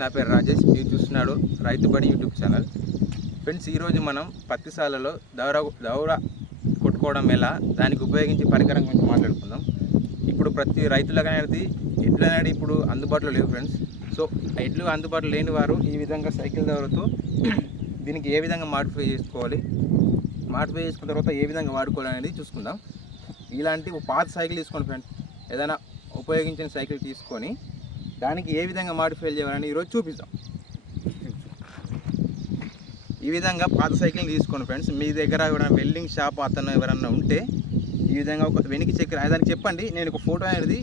నా పేరు రాజేష్. మీరు చూస్తున్నాడు రైతు బడి యూట్యూబ్ ఛానల్. ఫ్రెండ్స్, ఈరోజు మనం పత్తి సాలలో దౌర కొట్టుకోవడం ఎలా, దానికి ఉపయోగించే పరికరం గురించి మాట్లాడుకుందాం. ఇప్పుడు ప్రతి రైతులకు అనేది ఎడ్లు అనేది ఇప్పుడు అందుబాటులో లేవు ఫ్రెండ్స్. సో ఎడ్లు అందుబాటులో లేని వారు ఈ విధంగా సైకిల్ దౌరతో దీనికి ఏ విధంగా మాడిఫై చేసుకున్న తర్వాత ఏ విధంగా వాడుకోవాలి అనేది చూసుకుందాం. ఇలాంటి పాత సైకిల్ తీసుకోండి ఫ్రెండ్స్, ఏదైనా ఉపయోగించిన సైకిల్ తీసుకొని దానికి ఏ విధంగా మాడిఫై చేయాలని ఈరోజు చూపిస్తాం. ఈ విధంగా పాత సైకిల్ తీసుకోండి ఫ్రెండ్స్. మీ దగ్గర ఎవరైనా వెల్డింగ్ షాప్ అతను ఎవరైనా ఉంటే ఈ విధంగా ఒక వెనక్కి చక్కెర దానికి చెప్పండి, నేను ఒక ఫోటో అనేది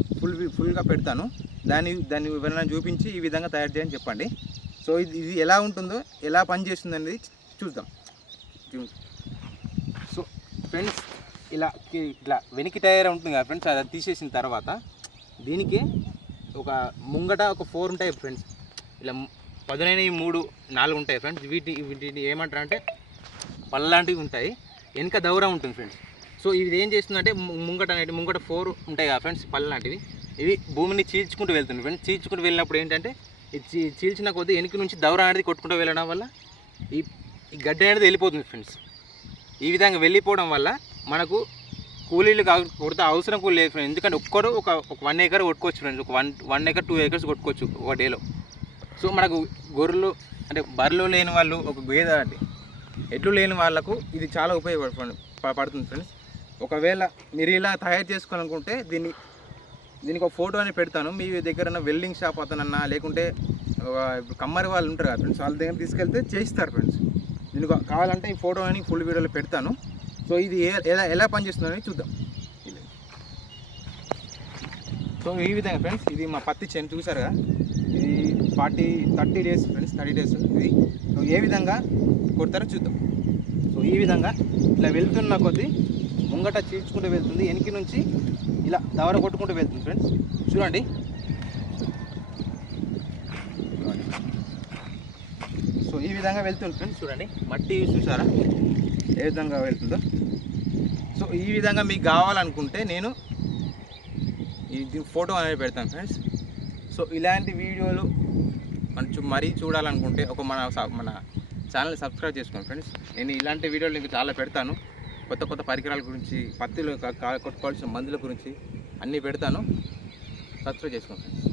ఫుల్గా పెడతాను. దాన్ని ఎవరైనా చూపించి ఈ విధంగా తయారు చేయని చెప్పండి. సో ఇది ఎలా ఉంటుందో, ఎలా పనిచేస్తుంది అనేది చూద్దాం. సో ఫ్రెండ్స్, ఇట్లా వెనక్కి టైర్ ఉంటుంది కదా ఫ్రెండ్స్, అది తీసేసిన తర్వాత దీనికి ఒక ముంగట ఒక 4 ఉంటాయి ఫ్రెండ్స్. ఇలా పదునైనవి 3-4 ఉంటాయి ఫ్రెండ్స్. వీటిని ఏమంటారు అంటే పళ్ళలాంటివి ఉంటాయి, వెనక దౌర ఉంటుంది ఫ్రెండ్స్. సో ఇది ఏం చేస్తుందంటే ముంగట 4 ఉంటాయి కదా ఫ్రెండ్స్, పళ్ళ లాంటివి. ఇవి భూమిని చీల్చుకుంటూ వెళ్తుంది ఫ్రెండ్స్. చీల్చుకుంటూ వెళ్ళినప్పుడు ఏంటంటే ఇది చీల్చిన కొద్దీ వెనక నుంచి దౌర అనేది కొట్టుకుంటూ వెళ్ళడం వల్ల ఈ గడ్డి అనేది వెళ్ళిపోతుంది ఫ్రెండ్స్. ఈ విధంగా వెళ్ళిపోవడం వల్ల మనకు కూలీలు కొడితే అవసరం కూడా లేదు ఫ్రెండ్స్. ఎందుకంటే ఒక్కరు ఒక 1 ఎకర్ కొట్టుకోవచ్చు ఫ్రెండ్స్. ఒక 1 ఎకర్ 2 ఎకర్స్ కొట్టుకోవచ్చు ఒక డేలో. సో మనకు గొర్రెలు అంటే బర్రెలు లేని వాళ్ళు, ఒక గేదె అంటే ఎడ్లు లేని వాళ్ళకు ఇది చాలా ఉపయోగపడుతుంది ఫ్రెండ్స్. ఒకవేళ మీరు ఇలా తయారు చేసుకోవాలనుకుంటే దీనికి ఒక ఫోటో అని పెడతాను. మీ దగ్గర వెల్డింగ్ షాప్ అతనన్నా లేకుంటే కమ్మరి వాళ్ళు ఉంటారు కదా ఫ్రెండ్స్, వాళ్ళ దగ్గర తీసుకెళ్తే చేయిస్తారు ఫ్రెండ్స్. దీనికి కావాలంటే ఈ ఫోటో అని ఫుల్ వీడియోలో పెడతాను. సో ఇది ఎలా పనిచేస్తుందని చూద్దాం. సో ఈ విధంగా ఫ్రెండ్స్, ఇది మా పత్తి చేను చూసారు కదా, ఇది 30 డేస్ ఫ్రెండ్స్, 30 డేస్. ఇది ఏ విధంగా కొడతారో చూద్దాం. సో ఈ విధంగా ఇట్లా వెళ్తున్న కొద్దీ ముంగట చీల్చుకుంటూ వెళ్తుంది, వెనక నుంచి ఇలా దవర కొట్టుకుంటూ వెళ్తుంది ఫ్రెండ్స్. చూడండి. సో ఈ విధంగా వెళ్తుంది ఫ్రెండ్స్. చూడండి, మట్టి చూసారా ఏ విధంగా వెళ్తుందో. సో ఈ విధంగా మీకు కావాలనుకుంటే నేను ఇది ఫోటో అనేది పెడతాను ఫ్రెండ్స్. సో ఇలాంటి వీడియోలు మరీ చూడాలనుకుంటే మన ఛానల్ సబ్స్క్రైబ్ చేసుకోండి ఫ్రెండ్స్. నేను ఇలాంటి వీడియోలు మీకు చాలా పెడతాను. కొత్త పరికరాల గురించి, పత్తిలో కొట్టుకోవాల్సిన మందుల గురించి అన్నీ పెడతాను. సబ్స్క్రైబ్ చేసుకోండి ఫ్రెండ్స్.